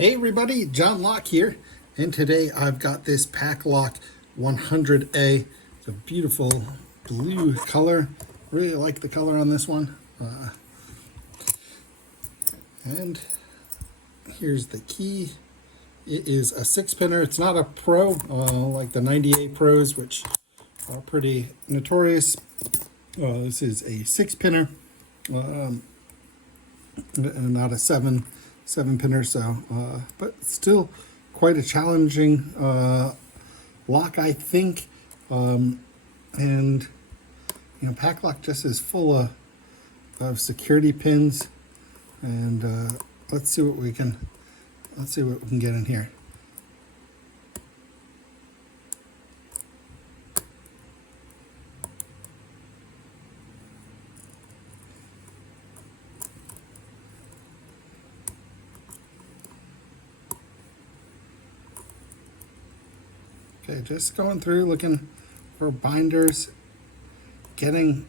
Hey everybody, John Locke here, and today I've got this Packlock100A. It's a beautiful blue color. Really like the color on this one. And here's the key. It is a 6-pinner. It's not a pro like the 90A pros, which are pretty notorious. This is a 6-pinner, not a 7-pinner, so but still quite a challenging lock, I think. And Paclock just is full of security pins, and let's see what we can get in here. Okay, just going through looking for binders, getting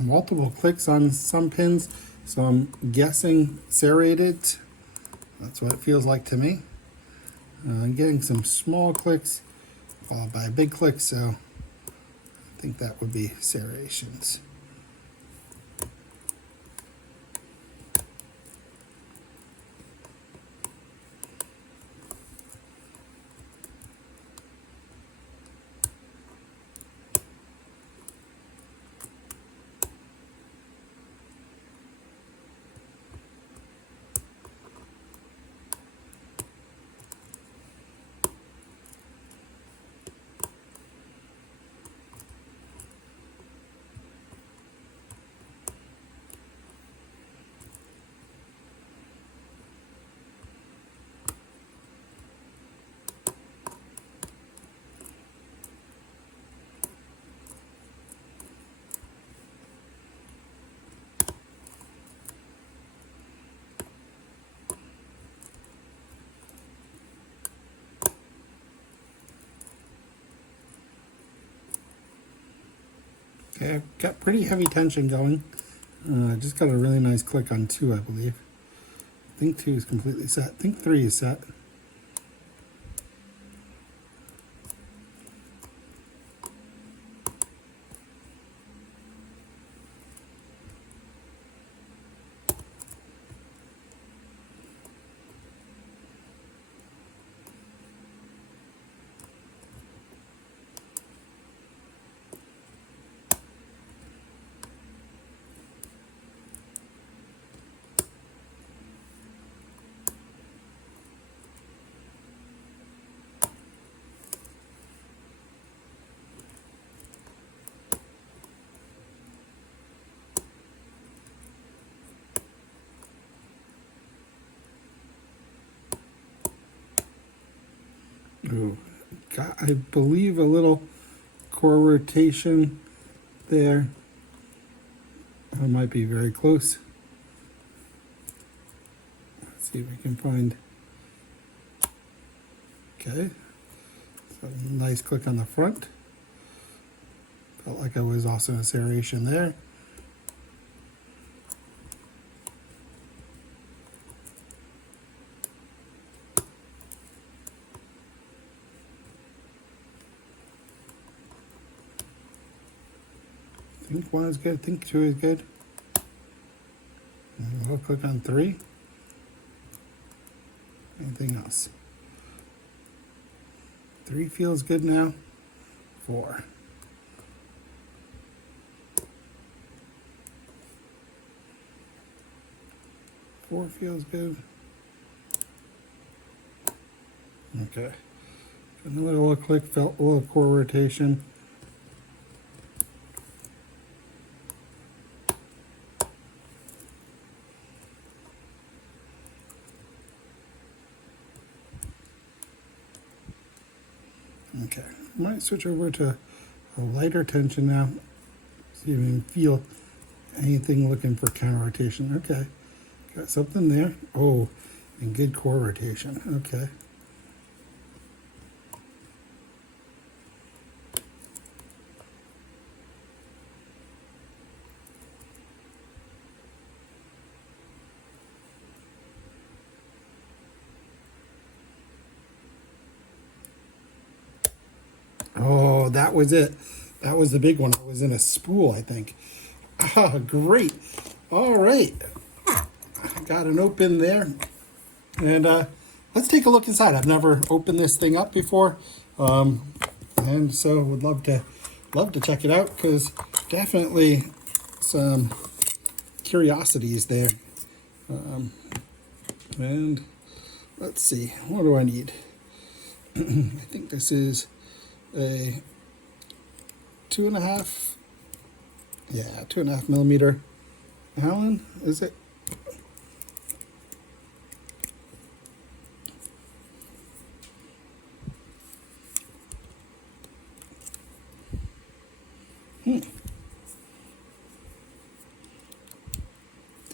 multiple clicks on some pins, so I'm guessing serrated. That's what it feels like to me. Getting some small clicks followed by a big click, so I think that would be serrations. Okay, I've got pretty heavy tension going. Just got a really nice click on 2, I believe. I think 2 is completely set. I think 3 is set. Ooh, got, I believe, a little core rotation there. I might be very close. Let's see if we can find. Okay, so nice click on the front. Felt like I was also a serration there. I think 1 is good. I think 2 is good. And we'll click on 3. Anything else? 3 feels good now. 4. 4 feels good. Okay. Another little click, felt a little core rotation. Okay, I might switch over to a lighter tension now. See if we can feel anything looking for counter rotation. Okay, got something there. Oh, and good core rotation. Okay. Oh, that was it. That was the big one. I was in a spool, I think. Ah, great. All right. Got an open there. And let's take a look inside. I've never opened this thing up before. And so would love to check it out, because definitely some curiosities there. And let's see, what do I need? I think this is a 2.5, yeah, 2.5 millimeter Allen, is it?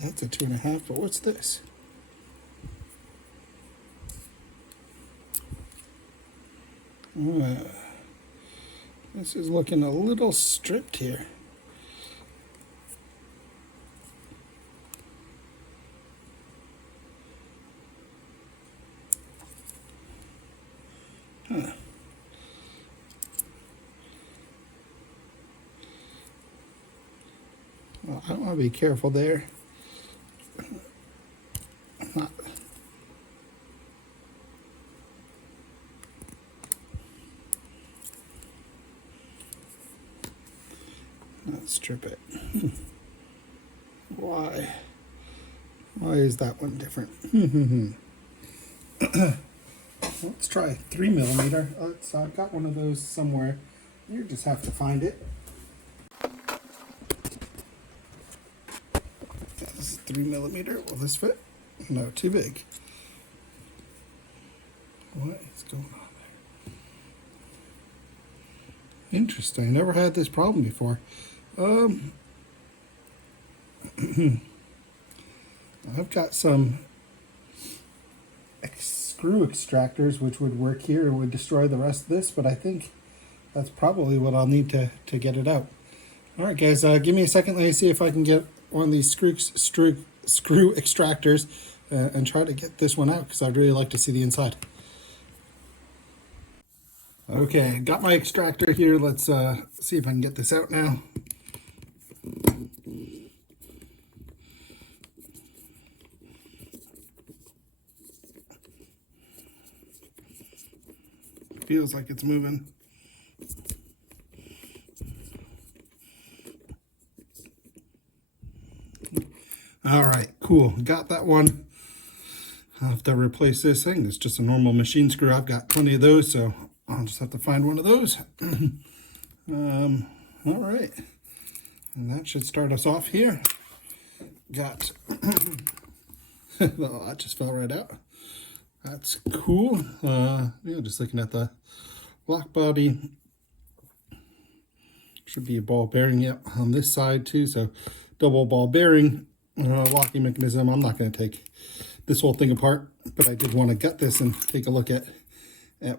That's a 2.5, but what's this? This is looking a little stripped here. Huh. Well, I want to be careful there. Not strip it. Why? Why is that one different? Let's try 3 millimeter. I've got one of those somewhere. You just have to find it. This is 3 millimeter. Will this fit? No, too big. What is going on there? Interesting. Never had this problem before. I've got some screw extractors which would work here and would destroy the rest of this, but I think that's probably what I'll need to get it out. All right, guys, give me a second. Let me see if I can get one of these screw extractors and try to get this one out, because I'd really like to see the inside. Okay, got my extractor here. Let's see if I can get this out now. Feels like it's moving. All right, cool. Got that one. I'll have to replace this thing. It's just a normal machine screw. I've got plenty of those, so I'll just have to find one of those. All right. And that should start us off here. Got, well, that just fell right out. That's cool. Yeah, just looking at the lock body. Should be a ball bearing, yep, on this side too. So double ball bearing, locking mechanism. I'm not going to take this whole thing apart, but I did want to gut this and take a look at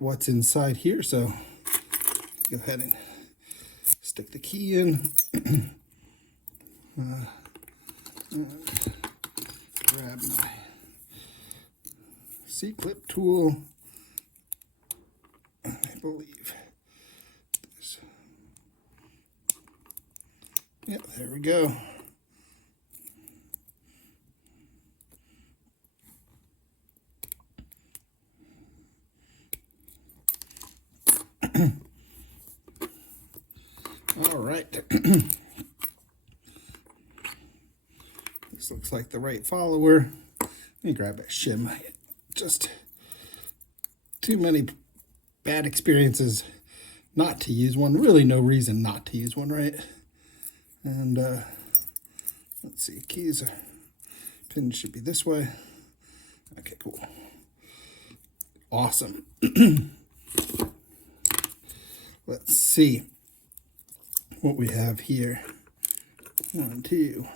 what's inside here. So go ahead and stick the key in. And grab my C-clip tool. I believe this. Yep, there we go. All right. This looks like the right follower. Let me grab a shim. Just too many bad experiences not to use one. Really no reason not to use one, right? And let's see, keys, pin should be this way. Okay, cool. Awesome. Let's see what we have here. 1, 2,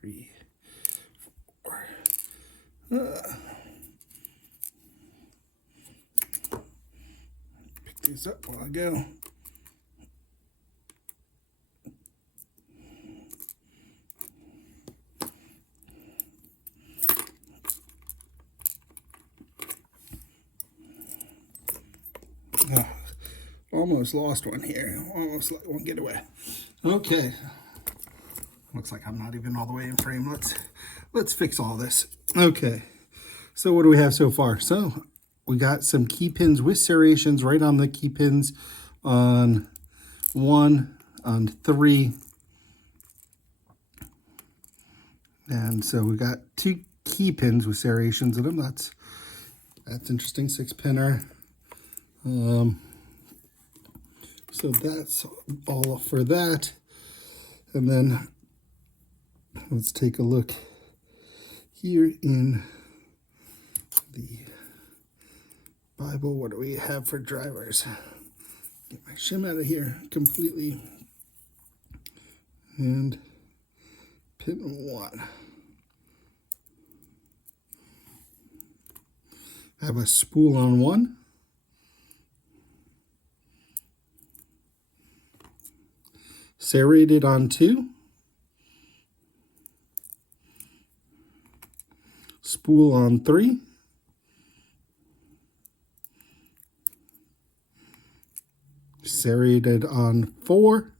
3, 4. Pick these up while I go. Almost lost one here. Almost let one get away. Okay. Looks like I'm not even all the way in frame. Let's fix all this. Okay. So what do we have so far? So we got some key pins with serrations right on the key pins on 1, on 3. And so we got 2 key pins with serrations in them. That's interesting. 6-pinner. So that's all for that. And then let's take a look here in the Bible. What do we have for drivers? Get my shim out of here completely. And pin 1. I have a spool on 1. Serrated on 2. Spool on 3. Serrated on 4.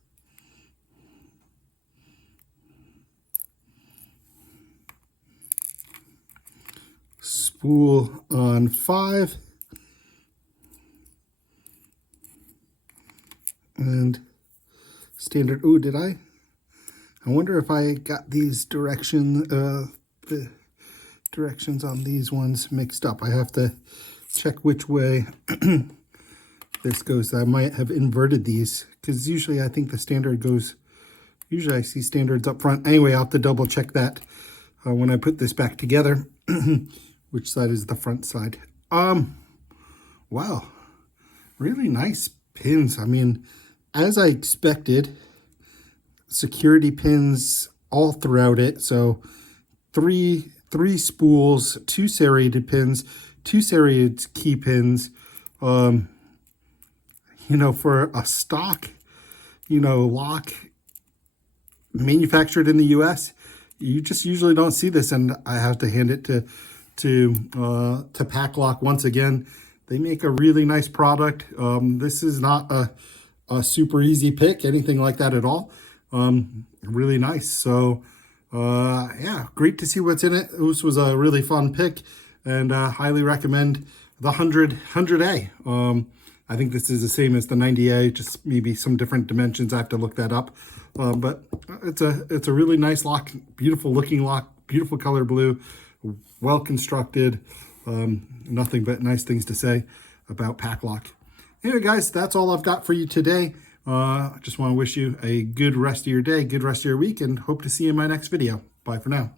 Spool on 5. And standard. Oh, did I wonder if I got these the directions on these ones mixed up. I have to check which way this goes. I might have inverted these because usually I think the standard goes, usually I see standards up front. Anyway, I'll have to double check that when I put this back together, which side is the front side. Wow, really nice pins. I mean, as I expected, security pins all throughout it. So three spools, 2 serrated pins, 2 serrated key pins. You know, for a stock, you know, lock manufactured in the U.S., you just usually don't see this, and I have to hand it to Packlock once again. They make a really nice product. This is not a super easy pick, anything like that at all. Really nice. So yeah, great to see what's in it. This was a really fun pick, and highly recommend the 100A. I think this is the same as the 90A, just maybe some different dimensions. I have to look that up. But it's a really nice lock, beautiful looking lock, beautiful color blue, well constructed. Nothing but nice things to say about Packlock. Anyway, guys, that's all I've got for you today. I just want to wish you a good rest of your day, good rest of your week, and hope to see you in my next video. Bye for now.